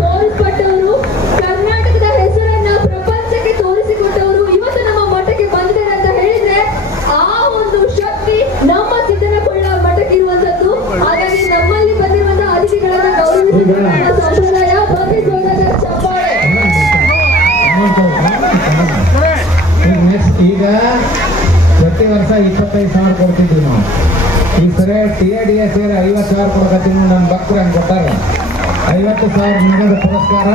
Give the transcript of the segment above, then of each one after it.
ತೋರಿಸ್ಕೊಟ್ಟವರು, ಕರ್ನಾಟಕದ ಹೆಸರನ್ನ ಪ್ರಪಂಚಕ್ಕೆ ತೋರಿಸಿಕೊಟ್ಟವರು ಇವತ್ತು ನಮ್ಮ ಮಠಕ್ಕೆ ಬಂದಿದ್ದಾರೆ ಅಂತ ಹೇಳಿದ್ರೆ ಆ ಒಂದು ಶಕ್ತಿ ನಮ್ಮ ಸಿದ್ದನಕೊಳ್ಳ ಮಠಕ್ಕೆ ಇರುವಂತದ್ದು. ಹಾಗಾಗಿ ನಮ್ಮಲ್ಲಿ ಬಂದಿರುವಂತಹ ಅತಿಥಿಗಳನ್ನ ಗೌರವಿಸುವ ಸಂಪ್ರದಾಯ ಪ್ರತಿ ಸೋದರ ಚಪ್ಪಾಳೆ. ಈಗ ಪ್ರತಿ ವರ್ಷ 25,000 ಕೊಡ್ತಿದ್ವಿ ನಾವು. ಈ ಸರಿ TADA ಸೇರಿ 50,000 ಕೊಡಕತ್ತೀವಿ. ನನ್ನ ಭಕ್ತರು ಹಂಗೆ ಕೊಟ್ಟಾರೆ 50,000 ನಗದು ಪುರಸ್ಕಾರ.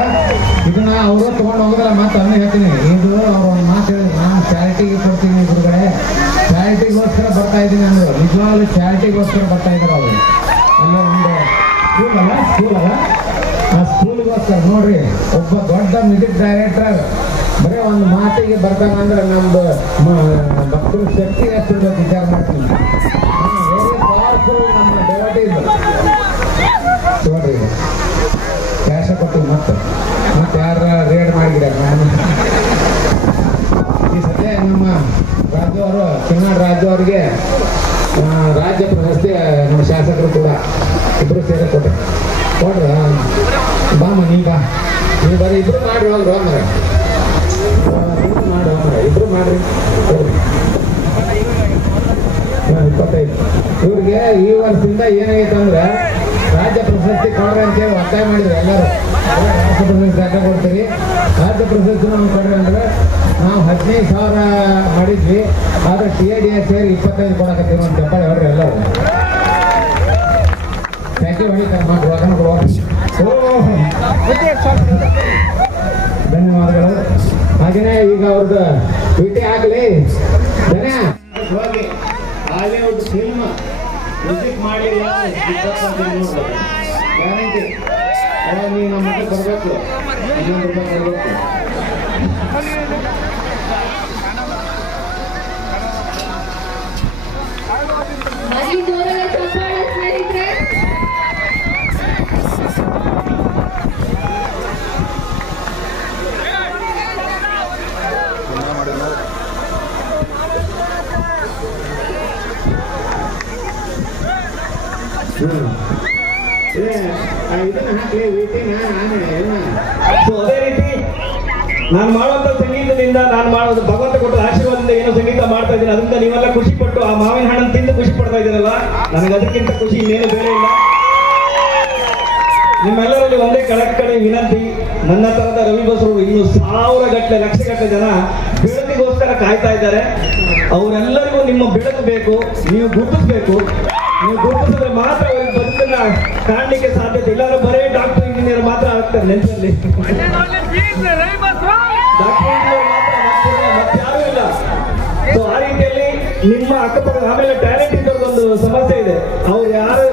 ಇದನ್ನ ಅವರು ತಗೊಂಡು ಹೋಗೋದಲ್ಲ. ಮತ್ತೆ ಅನ್ನ ಹೇಳ್ತೀನಿ, ಇದು ಅವ್ರು ಒಂದು ಮಾತು ಹೇಳಿದ್ರು, ನಾನು ಚಾರಿಟಿಗೆ ಕೊಡ್ತೀನಿ ಗುರುಗಳೇ, ಚಾರಿಟಿಗೋಸ್ಕರ ಬರ್ತಾ ಇದ್ದೀನಿ ಅಂದರು. ನಿಜವಾಗ್ಲೂ ಚಾರಿಟಿಗೋಸ್ಕರ ಬರ್ತಾ ಇದ್ದಾರೆ ಅವರು. ಅಲ್ಲ ಒಂದು ಸ್ಕೂಲ್ ಅಲ್ಲ ಆ ಸ್ಕೂಲಿಗೋಸ್ಕರ ನೋಡ್ರಿ, ಒಬ್ಬ ದೊಡ್ಡ ಮ್ಯೂಸಿಕ್ ಡೈರೆಕ್ಟರ್ ಬರೀ ಒಂದು ಮಾತಿಗೆ ಬರ್ತಾನೆ ಅಂದ್ರೆ ನಮ್ದು ಭಕ್ತರು ಶಕ್ತಿ ಎಷ್ಟು ವಿಚಾರ ಮಾಡ್ತೀನಿ. ವೆರಿ ಪವರ್ಫುಲ್ ನಮ್ಮ ಡೆವಟೀಸ್ ನೋಡ್ರಿ. ಕ್ಯಾಶ ಕೊಟ್ಟು ಮತ್ತೆ ಯಾರ ರೇಡ್ ಮಾಡಿದ್ದಾರೆ. ನಾನು ಈ ಸದ್ಯ ನಮ್ಮ ರಾಜು ಅವರು, ಚಿನ್ನಾಡ್ ರಾಜು ಅವರಿಗೆ ರಾಜ್ಯ ಪ್ರಶಸ್ತಿ ನಮ್ಮ ಶಾಸಕರು ಕೂಡ ಇಬ್ರು ಸೇರಿ ಕೊಡ್ರ. ಬಾಮ ನೀ ಬರೀ ಇಬ್ರು ಮಾಡಿ ಹೋಗ್ರು ಅಂದ್ರೆ ಇಬ್ರು ಮಾಡ್ರಿ. 25 ಇವ್ರಿಗೆ ಈ ವರ್ಷದಿಂದ ಏನಾಗೈತೆ ಅಂದ್ರೆ ರಾಜ್ಯ ಪ್ರಶಸ್ತಿ ಕೊಡ್ರಿ ಅಂತೇಳಿ ಒತ್ತಾಯ ಮಾಡಿದ್ರು ಎಲ್ಲರೂ. ರಾಷ್ಟ್ರ ಪ್ರಶಸ್ತಿ ಯಾಕೆ ಕೊಡ್ತೀರಿ, ರಾಜ್ಯ ಪ್ರಶಸ್ತಿ ನಮ್ಗೆ ಕೊಡ್ರಿ ಅಂದ್ರೆ ನಾವು 15,000 ಮಾಡಿದ್ವಿ. ಆದ್ರೆ TADA ಸೇರಿ 25 ಕೊಡಕತ್ತೀವಿ ಅಂತ ಚಪ್ಪಾಳೆ ಹೊಡ್ರಿ ಎಲ್ಲರೂ. Thank you. ಹೊಡಿತಾರೆ ಮಾಡಿ ಧನ್ಯವಾದಗಳು. ಹಾಗೇನೆ ಈಗ ಅವ್ರದ್ದು ಭೇಟಿ ಆಗಲಿ ಜನ ಹೋಗಿ ಹಾಲಿವುಡ್ ಫಿಲ್ಮ್ ವಿಸಿಟ್ ಮಾಡಿಲ್ಲ ಗ್ಯಾರಂಟಿ. ನೀವು ನಮ್ಮ ಮಟ್ಟಿಗೆ ಬರಬೇಕು, ಇನ್ನೊಂದು ರೂಪಾಯಿ ಬರಬೇಕು. ಅದೇ ರೀತಿ ನಾನು ಮಾಡುವಂತ ಸಂಗೀತದಿಂದ, ನಾನು ಮಾಡೋದು ಭಗವಂತ ಕೊಟ್ಟ ಆಶೀರ್ವಾದದಿಂದ ಏನೋ ಸಂಗೀತ ಮಾಡ್ತಾ ಇದ್ದೀನಿ. ಅದರಿಂದ ನೀವೆಲ್ಲ ಖುಷಿ ಪಟ್ಟು ಆ ಮಾವಿನ ಹಣ್ಣನ್ನು ತಿಂದು ಖುಷಿ ಪಡ್ತಾ ಇದ್ದೀರಲ್ಲ, ನನಗೆ ಅದಕ್ಕಿಂತ ಖುಷಿ ಇನ್ನೇನು ಬೇರೆ ಇಲ್ಲ. ನಿಮ್ಮೆಲ್ಲರಲ್ಲಿ ಒಂದೇ ಕಡೆ ವಿನಂತಿ, ನನ್ನ ತರದ ರವಿ ಬಸವರು ಇನ್ನು 1000 ಗಟ್ಟಲೆ ಲಕ್ಷಗಟ್ಟಲೆ ಜನ ಬೆಳಕಿಗೋಸ್ಕರ ಕಾಯ್ತಾ ಇದ್ದಾರೆ. ಅವರೆಲ್ಲರಿಗೂ ನಿಮ್ಮ ಬೆಳಕು ಬೇಕು, ನೀವು ಗುರುತಿಸ್ಬೇಕು. ನೀವು ಗುರುತಿಸಿದ್ರೆ ಮಾತ್ರ ಅವ್ರಿಗೆ ಬದುಕನ್ನ ಕಾಣಲಿಕ್ಕೆ ಸಾಧ್ಯತೆ. ಇಲ್ಲಾಂದ್ರೆ ಬರೇ ಡಾಕ್ಟರ್ ಇಂಜಿನಿಯರ್ ಮಾತ್ರ ಆಗ್ತಾರೆ ನೆನಪಲ್ಲಿ. ಡಾಕ್ಟರ್ ಇಂಜಿನಿಯರ್ ಮಾತ್ರ, ಮತ್ತೆ ಯಾರೂ ಇಲ್ಲ. ಸೊ ಆ ರೀತಿಯಲ್ಲಿ ನಿಮ್ಮ ಅಕ್ಕಪಕ್ಕ ಆಮೇಲೆ ಟ್ಯಾಲೆಂಟ್ ಇದ್ದೊಂದು ಸಮಸ್ಯೆ ಇದೆ. ಅವ್ರು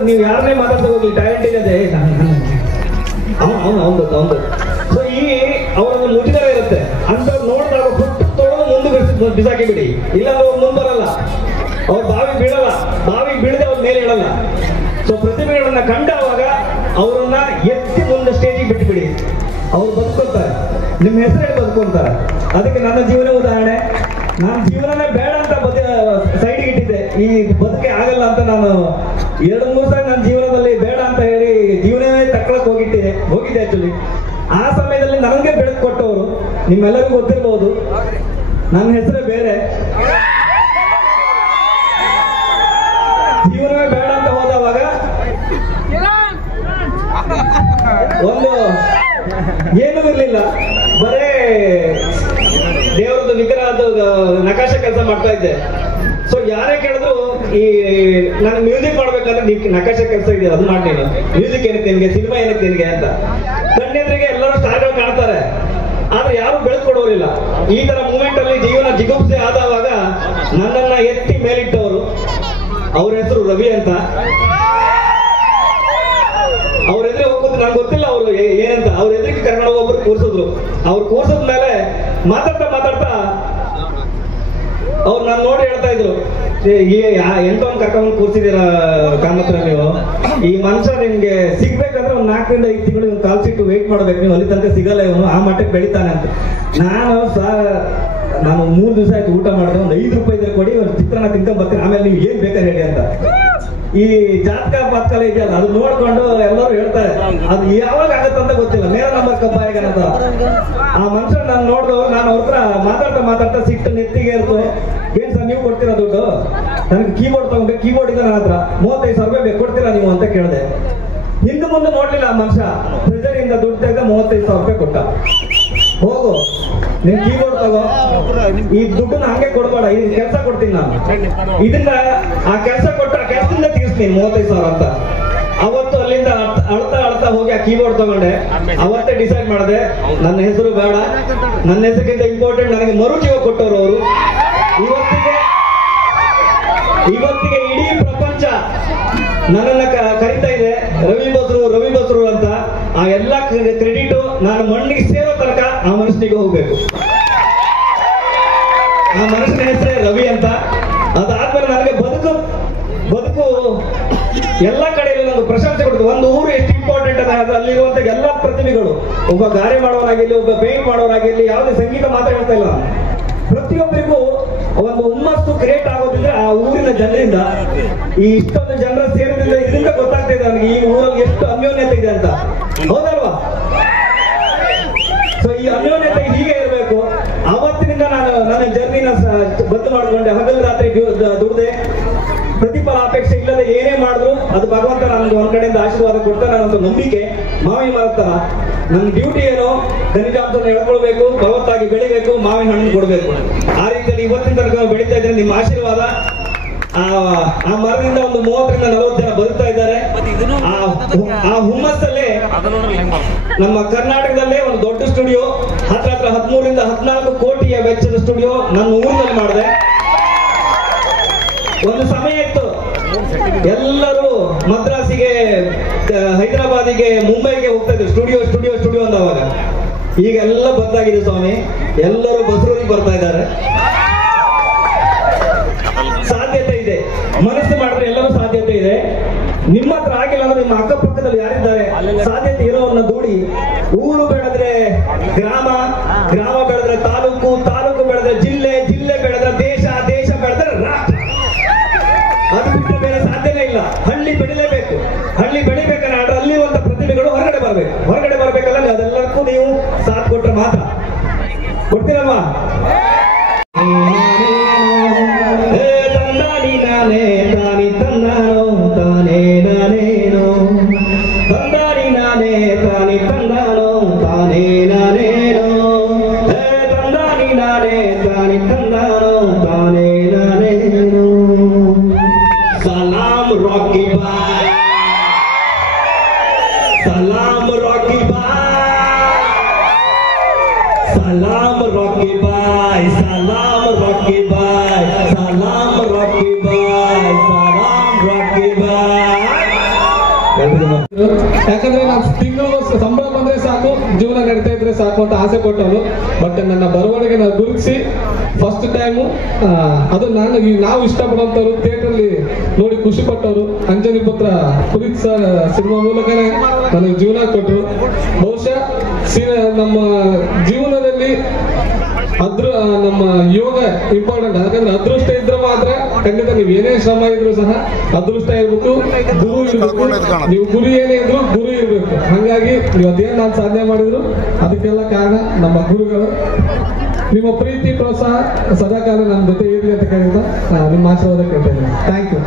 ನೀವು ಯಾರನ್ನೇ ಮಾತಾಡ್ತಾ ಹೋಗ್ಲಿ, ಟ್ಯಾಲೆಂಟ್ ಇದೆ ಹೌದು. ಸೊ ಈ ಅವರೊಂದು ಮುಜುಗರ ಇರುತ್ತೆ. ಅಂತವ್ರು ನೋಡಿದಾಗ ಹುಟ್ಟು ತೊಳೆದು ಮುಂದೆ ಬಿಸಾಕಿ ಬಿಡಿ, ಇಲ್ಲಾಂದ್ರೆ ಅವ್ರು ಮುಂದೆ ಬರಲ್ಲ. ಅವ್ರು ಬಾವಿ ಬೀಳದೆ ಅವ್ರ ಮೇಲೆ ಇಡಲ್ಲ. ಸೊ ಪ್ರತಿಭೆಗಳನ್ನ ಕಂಡಾಗ ಅವರನ್ನ ಎತ್ತಿ ಮುಂದೆ ಸ್ಟೇಜಿಗೆ ಬಿಟ್ಟುಬಿಡಿ, ಅವ್ರು ಬದುಕೊಂತಾರೆ, ನಿಮ್ಮ ಹೆಸರಲ್ಲಿ ಬದುಕೊಂತಾರೆ. ಅದಕ್ಕೆ ನನ್ನ ಜೀವನ ಉದಾಹರಣೆ. ನಾನು ಜೀವನನೇ ಬೇಡ ಅಂತ ಸೈಡ್ಗೆ ಇಟ್ಟಿದ್ದೆ. ಈ ಬದುಕೆ ಆಗಲ್ಲ ಅಂತ ನಾನು 2-3 ಸಾರಿ ನನ್ನ ಜೀವನದಲ್ಲಿ ಬೇಡ ಅಂತ ಹೇಳಿ ಜೀವನವೇ ತಕ್ಕಳಕ್ಕೆ ಹೋಗಿದ್ದೆ ಆಕ್ಚುಲಿ. ಆ ಸಮಯದಲ್ಲಿ ನನಗೆ ಬೆಳಕು ಕೊಟ್ಟವರು ನಿಮ್ಮೆಲ್ಲರಿಗೂ ಗೊತ್ತಿರ್ಬೋದು. ನನ್ನ ಹೆಸರೇ ಬೇರೆ. ಜೀವನವೇ ಬೇಡ ಅಂತ ಹೋದವಾಗ ಒಂದು ಏನೂ ಇರ್ಲಿಲ್ಲ, ಬರೇ ದೇವರದ್ದು ವಿಗ್ರಹದ ನಕಾಶೆ ಕೆಲಸ ಮಾಡ್ತಾ ಇದ್ದೆ. ಸೊ ಯಾರೇ ಕೇಳಿದ್ರು ಈ ನಾನು ಮ್ಯೂಸಿಕ್ ಮಾಡ್ಬೇಕಂದ್ರೆ ನೀವು ನಕಾಶೆ ಕೆಲಸ ಇದೆ ಅದು ಮಾಡ್ತೀನಿ, ಮ್ಯೂಸಿಕ್ ಏನಕ್ಕೆ ನಿನ್ಗೆ, ಸಿನಿಮಾ ಏನಕ್ಕೆ ನಿನ್ಗೆ ಅಂತ ಕಣ್ಣೆದ್ರಿಗೆ ಎಲ್ಲರೂ ಸ್ಟಾರ್ಗಳು ಕಾಣ್ತಾರೆ. ಆದ್ರೆ ಯಾರು ಬೆಳಕು ಕೊಡೋರಿಲ್ಲ. ಈ ತರ ಮೂಮೆಂಟ್ ಅಲ್ಲಿ ಜೀವನ ಜಿಗುಪ್ಸೆ ಆದವಾಗ ನನ್ನನ್ನ ಎತ್ತಿ ಮೇಲಿಟ್ಟವರು, ಅವ್ರ ಹೆಸರು ರವಿ ಅಂತ. ಅವ್ರ ಎದುರಿಗೆ ಹೋಗೋದು ನಂಗೆ ಗೊತ್ತಿಲ್ಲ ಅವ್ರು ಏನಂತ. ಅವ್ರ ಎದುರಿಗೆ ಕರ್ಕೊಂಡು ಒಬ್ಬರು ಕೂರ್ಸಿದ್ರು. ಅವ್ರು ಕೂರ್ಸದ ಮೇಲೆ ಮಾತಾಡ್ತಾ ಅವ್ರು ನಾನು ನೋಡಿ ಹೇಳ್ತಾ ಇದ್ರು, ಎಂಟೊಂದು ಕರ್ಕೊಂಡು ಕೂರ್ಸಿದೀರಾ ಕಾಮತ್ರ, ನೀವು ಈ ಮನುಷ್ಯ ನಿಮ್ಗೆ ಸಿಗ್ಬೇಕಂದ್ರೆ ಒಂದು 4 ರಿಂದ 5 ತಿಂಗಳು ಕಾಲ್ ಸಿಟ್ಟು ವೇಟ್ ಮಾಡ್ಬೇಕು, ನೀವು ಅಲ್ಲಿ ತನಕ ಸಿಗಲ್ಲ, ಇವನು ಆ ಮಟ್ಟಕ್ಕೆ ಬೆಳಿತಾನೆ ಅಂತ. ನಾನು 3 ದಿವಸ ಆಯ್ತು ಊಟ ಮಾಡಿದ್ರೆ, ಒಂದು 5 ರೂಪಾಯಿ ಇದ್ರೆ ಕೊಡಿ, ಒಂದು ಚಿತ್ರಾನ್ನ ತಿನ್ಕೊಂಡ್ ಬರ್ತೀನಿ, ಆಮೇಲೆ ನೀವು ಏನ್ ಬೇಕಾದ್ರೆ ಹೇಳಿ ಅಂತ. ಈ ಜಾತಕ ಪಾತಕ ಇದೆಯಲ್ಲ ಅದು ನೋಡ್ಕೊಂಡು ಎಲ್ಲರೂ ಹೇಳ್ತಾರೆ ಅದು ಯಾವಾಗ ಆಗತ್ತಂತ ಗೊತ್ತಿಲ್ಲ. ನೇರ ನಂಬರ್ ಕಬ್ಬಾಯಿಗ ಅಂತ ಆ ಮನುಷ್ಯ ನಾನು ನೋಡಿದವ್ರು, ನಾನು ಅವ್ರ ಹತ್ರ ಮಾತಾಡ್ತಾ ಸಿಟ್ಟು ನೆತ್ತಿಗೆ ಇರ್ತು. ಏನ್ ಸರ್ ನೀವು ಕೊಡ್ತೀರಾ ದುಡ್ಡು? ನನಗೆ ಕೀಬೋರ್ಡ್ ತಗೊಂಡ್ಬೇಕು, ಕೀಬೋರ್ಡ್ ಇದೆ ನನ್ನ ಹತ್ರ, 35,000 ರೂಪಾಯಿ ಬೇಕು, ಕೊಡ್ತೀರಾ ನೀವು ಅಂತ ಕೇಳಿದೆ. ಹಿಂದೆ ಮುಂದೆ ನೋಡ್ಲಿಲ್ಲ ಆ ಮನುಷ್ಯ, ಟ್ರೆಜರಿಯಿಂದ ದುಡ್ಡು ತೆಗೆದ 35,000 ರೂಪಾಯಿ ಕೊಟ್ಟ. ಹೋಗು ನೀನ್ ಕೀಬೋರ್ಡ್ ತಗೋ, ಈ ದುಡ್ಡನ್ನ ಹಂಗೆ ಕೊಡ್ಬೇಡ, ಈ ಕೆಲಸ ಕೊಡ್ತೀನಿ ನಾನು, ಇದನ್ನ ಆ ಕೆಲಸ ಕೊಟ್ಟ ಆ ಕೆಲಸದಿಂದ ತೀರಿಸ್ತೀನಿ 35,000 ಅಂತ. ಅವತ್ತು ಅಲ್ಲಿಂದ ಅಳ್ತಾ ಹೋಗಿ ಆ ಕೀಬೋರ್ಡ್ ತಗೊಂಡೆ. ಅವತ್ತೇ ಡಿಸೈಡ್ ಮಾಡಿದೆ, ನನ್ನ ಹೆಸರು ಬೇಡ, ನನ್ನ ಹೆಸರಿಗಿಂತ ಇಂಪಾರ್ಟೆಂಟ್ ನನಗೆ ಮರುಜೀವ ಕೊಟ್ಟವರು ಅವರು. ಇವತ್ತಿಗೆ ಇಡೀ ಪ್ರಪಂಚ ನನ್ನನ್ನ ಕರಿತಾ ಇದೆ ರವಿ ಬಸ್ರು ಅಂತ. ಆ ಎಲ್ಲ ಕ್ರೆಡಿಟ್ ನಾನು ಮಣ್ಣಿಗೆ ಸೇರೋ ತನಕ ಆ ಮನುಷ್ಯನಿಗೆ ಹೋಗ್ಬೇಕು. ಆ ಮನುಷ್ಯನ ಹೆಸರೇ ರವಿ ಅಂತ. ಅದಾದ್ಮೇಲೆ ನನಗೆ ಬದುಕು ಎಲ್ಲ ಕಡೆಯಲ್ಲೂ ನನಗೆ ಪ್ರಶಂಸೆ ಕೊಡ್ತು. ಒಂದು ಊರು ಎಷ್ಟು ಇಂಪಾರ್ಟೆಂಟ್ ಅದ, ಅಲ್ಲಿರುವಂತ ಎಲ್ಲ ಪ್ರತಿಭೆಗಳು, ಒಬ್ಬ ಗಾರೆ ಮಾಡೋನಾಗಿರ್ಲಿ, ಒಬ್ಬ ಪೇಂಟ್ ಮಾಡೋನಾಗಿರ್ಲಿ, ಯಾವುದೇ ಸಂಗೀತ ಮಾತ್ರ ಹೇಳ್ತಾ ಇಲ್ಲ, ಪ್ರತಿಯೊಬ್ಬರಿಗೂ ಒಂದು ಹುಮ್ಮಸ್ಸು ಕ್ರಿಯೇಟ್ ಆಗೋದಿದ್ರೆ ಆ ಊರಿನ ಜನರಿಂದ. ಈ ಇಷ್ಟೊಂದು ಜನರ ಸೇರಿದ್ರೆ ಇದರಿಂದ ಗೊತ್ತಾಗ್ತಾ ಇದೆ ನನಗೆ ಈ ಊರಲ್ಲಿ ಎಷ್ಟು ಅನ್ಯೋನ್ಯತೆ ಇದೆ ಅಂತ. ಹೌದಲ್ವಾ? ಸೊ ಈ ಅನ್ಯೋನ್ಯತೆ ಹೀಗೆ ಇರಬೇಕು. ಆವತ್ತಿನಿಂದ ನಾನು ನನ್ನ ಜರ್ನಿನ ಬದ್ದು ಮಾಡಿಕೊಂಡೆ, ಹಗಲು ರಾತ್ರಿ ದುಡ್ದೆ, ಪ್ರತಿಫಲ ಅಪೇಕ್ಷೆ ಇಲ್ಲದೆ ಏನೇ ಮಾಡಿದ್ರು ಅದು ಭಗವಂತ ನನಗೆ ಒಂದ್ ಕಡೆಯಿಂದ ಆಶೀರ್ವಾದ ಕೊಡ್ತಾರೆ ಅನ್ನೋ ನಂಬಿಕೆ. ಮಾವಿನ ಮರದ ನನ್ನ ಡ್ಯೂಟಿ ಏನೋ ಖನಿಜಾಂಶವನ್ನು ಎಳ್ಕೊಳ್ಬೇಕು, ಫಲವತ್ತಾಗಿ ಬೆಳಿಬೇಕು, ಮಾವಿನ ಹಣ್ಣು ಕೊಡ್ಬೇಕು. ಆ ರೀತಿಯಲ್ಲಿ ಇವತ್ತಿನ ತನಕ ಬೆಳೀತಾ ಇದ್ರೆ ನಿಮ್ಮ ಆಶೀರ್ವಾದ. ಆ ಮರದಿಂದ ಒಂದು 30ರಿಂದ 40 ಜನ ಬದುಕ್ತಾ ಇದ್ದಾರೆ. ಆ ಹುಮ್ಮಸ್ಸಲ್ಲೇ ನಮ್ಮ ಕರ್ನಾಟಕದಲ್ಲೇ ಒಂದು ದೊಡ್ಡ ಸ್ಟುಡಿಯೋ, ಹತ್ರ 13ರಿಂದ 14 ಕೋಟಿಯ ವೆಚ್ಚದ ಸ್ಟುಡಿಯೋ ನನ್ನ ಊರಿನಲ್ಲಿ ಮಾಡಿದೆ. ಒಂದು ಸಮಯ ಇತ್ತು, ಎಲ್ಲರೂ ಮದ್ರಾಸಿಗೆ, ಹೈದರಾಬಾದಿಗೆ, ಮುಂಬೈಗೆ ಹೋಗ್ತಾ ಇದ್ರು ಸ್ಟುಡಿಯೋ ಅಂದವಾಗ. ಈಗ ಎಲ್ಲ ಬದಲಾಗಿದೆ ಸ್ವಾಮಿ, ಎಲ್ಲರೂ ಬಸರೂರಿಗೆ ಬರ್ತಾ ಇದ್ದಾರೆ. ಸಾಧ್ಯತೆ ಇದೆ, ಮನಸ್ಸು ಮಾಡಿದ್ರೆ ಎಲ್ಲರೂ ಸಾಧ್ಯತೆ ಇದೆ. ನಿಮ್ಮ ಹತ್ರ ಆಗಿಲ್ಲ ಅಂದ್ರೆ ನಿಮ್ಮ ಅಕ್ಕಪಕ್ಕದಲ್ಲಿ ಯಾರಿದ್ದಾರೆ ಸಾಧ್ಯತೆ ಇರೋವನ್ನ ದೂಡಿ. ಊರು ಬೆಳೆದ್ರೆ ಗ್ರಾಮ ಬೆಳೆದ್ರೆ ತಾಲೂಕು ಬೆಳೆದ್ರೆ ಜಿಲ್ಲೆ ಬೆಳೆದ್ರೆ ದೇಶ ಬೆಳೆದ್ರೆ ರಾಷ್ಟ್ರ. ಅದು ಬಿಟ್ಟು ಬೇರೆ ಸಾಧ್ಯನೇ ಇಲ್ಲ. ಹಳ್ಳಿ ಬೆಳಿಲೇಬೇಕು. ಹಳ್ಳಿ ಬೆಳಿಬೇಕಂದ್ರೆ ಅಲ್ಲಿರುವಂತ ಪ್ರತಿಭೆಗಳು ಹೊರಗಡೆ ಬರ್ಬೇಕಲ್ಲ. ಅದೆಲ್ಲಕ್ಕೂ ನೀವು ಸಾಥ್ ಕೊಟ್ರೆ ಮಾತ್ರ. ಕೊಡ್ತೀರಲ್ವಾ? ತಂದಾನಿ ನಾನೇ ತಾನಿ ತಂದಾನೋ ತಾನೇ ನಾನೇನೋ, ತಂದಾನಿ ನಾನೇ ತಾನಿ ತಂದಾನೋ ತಾನೇ ನಾನೇನೋ, ತಂದಾನಿ ನಾನೇ ತಾನಿ ತಂದಾನೋ ತಾನೇ ನಾನೇನೋ. ಸಲಾಂ ರಾಕಿ ಬಾಯ್, ಸಲಾಂ ರಾಕಿ ಬಾಯ್, ಸಲಾಂ ರಾಕಿ ಬಾಯ್, ಸಲಾಂ ರಾಕಿ ಬಾಯ್, ಸಲಾಂ ರಾಕಿ ಬಾಯ್, ಸಲಾಂ ರಾಕಿ ಬಾಯ್. ಯಾಕಂದ್ರೆ ನಾನು ತಿಂಗಳು ಸಂಬಳ ಬಂದ್ರೆ ಸಾಕು, ಜೀವನ ನಡೀತಾ ಇದ್ರೆ ಸಾಕು ಅಂತ ಆಸೆ ಪಟ್ಟವನು. ಬಟ್ ನನ್ನ ಬರವಣಿಗೆ ನಾವು ಗುರುತಿಸಿ ಫಸ್ಟ್ ಟೈಮು ಅದು ನಾವು ಇಷ್ಟಪಡುವಂತವ್ರು, ಥಿಯೇಟರ್ ನೋಡಿ ಖುಷಿ ಪಟ್ಟವರು ಅಂಜನಿ ಪುತ್ರ ಪುನೀತ್ ಸರ್ ಸಿನಿಮಾ ಮೂಲಕನೇ ನನಗೆ ಜೀವನ ಕೊಟ್ಟರು. ಬಹುಶಃ ನಮ್ಮ ಜೀವನದಲ್ಲಿ ನಮ್ಮ ಯೋಗ ಇಂಪಾರ್ಟೆಂಟ್. ಯಾಕಂದ್ರೆ ಅದೃಷ್ಟ ಇದ್ರೆ ಮಾತ್ರ ಖಂಡಿತ ನೀವು ಏನೇ ಶ್ರಮ ಇದ್ರು ಸಹ ಅದೃಷ್ಟ ಇರ್ಬೇಕು, ಗುರು ಇರ್ಬೇಕು. ನೀವು ಗುರಿ ಏನೇ ಇದ್ರು ಗುರು ಇರ್ಬೇಕು. ಹಾಗಾಗಿ ಇವತ್ತೇನು ನಾನು ಸಾಧನೆ ಮಾಡಿದ್ರು ಅದಕ್ಕೆಲ್ಲ ಕಾರಣ ನಮ್ಮ ಗುರುಗಳು. ನಿಮ್ಮ ಪ್ರೀತಿ ಪ್ರೋತ್ಸಾಹ ಸದಾಕಾಲ ನನ್ನ ಜೊತೆ ಇರಲಿ ಅಂತ ಕೇಳಿದ ನಿಮ್ಮ ಆಶೀರ್ವಾದ ಕೇಳ್ತಾ ಇದ್ದೀನಿ. Thank you.